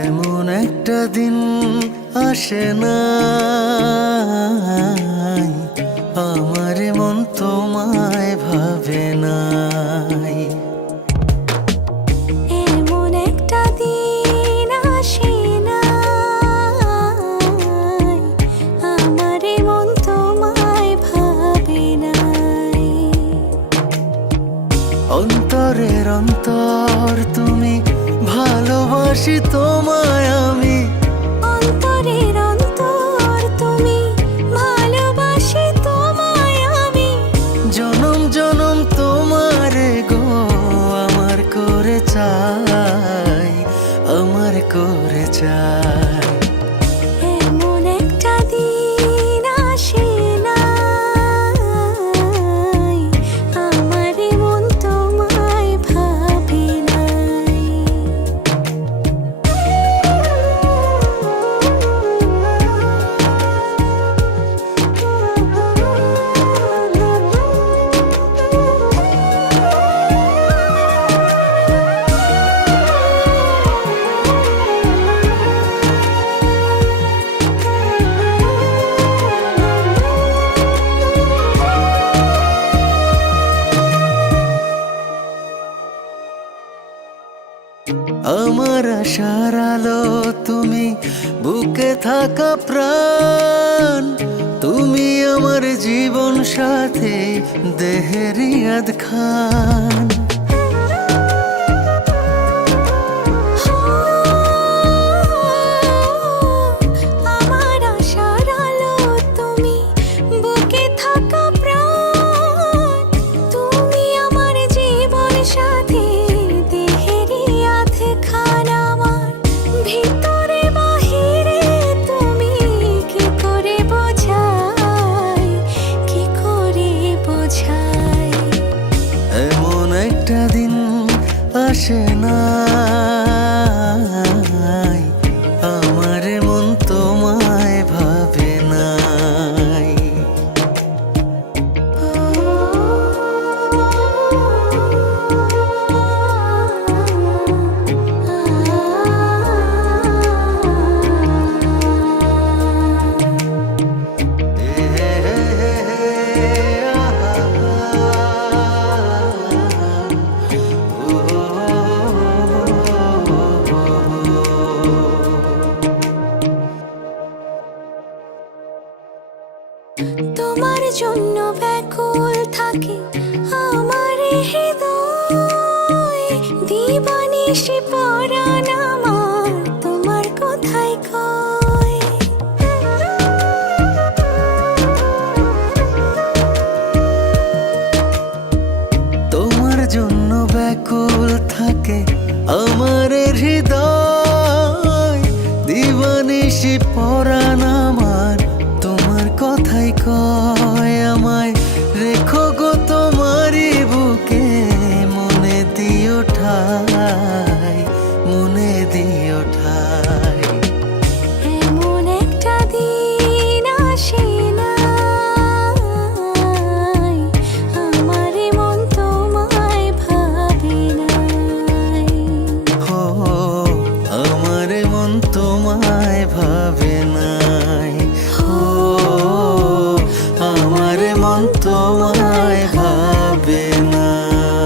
এমন একটা দিন আসে না আমার মন তোমায় ভাবে নাই। এমন একটা দিন আসে না আমার মন তোমায় ভাবে নাই। অন্তরের অন্তর তুমি, ভালোবাসি তোমায় আমি। অন্তরের অন্তর তুমি, ভালোবাসি তোমায় আমি। জনম জনম তোমারে গো আমার করে চাই, আমার করে চাই। এমন একটা দিন আসে না আমার মন তোমায় ভাবে নাই। আমার আশার আলো তুমি, বুকে থাকা প্রাণ তুমি, আমার জীবন সাথী দেহেরিয়াদ খান। আমার আশার আলো তুমি, বুকে থাকা প্রাণ তুমি, আমার জীবন সাথী দেহেরি আধে খান। আমার ভিতরে বাহিরে তুমি, কি করে বোঝাই, কি করে বোঝাই। এমন একটা দিন আসে না আমার মন তোমায় ভাবে নাই। তোমার জন্য ব্যাকুল থাকে আমার হৃদয়, দিবানিশি পরাণ আমার তোমার কোথায় কয়। তোমার জন্য ব্যাকুল থাকে আমার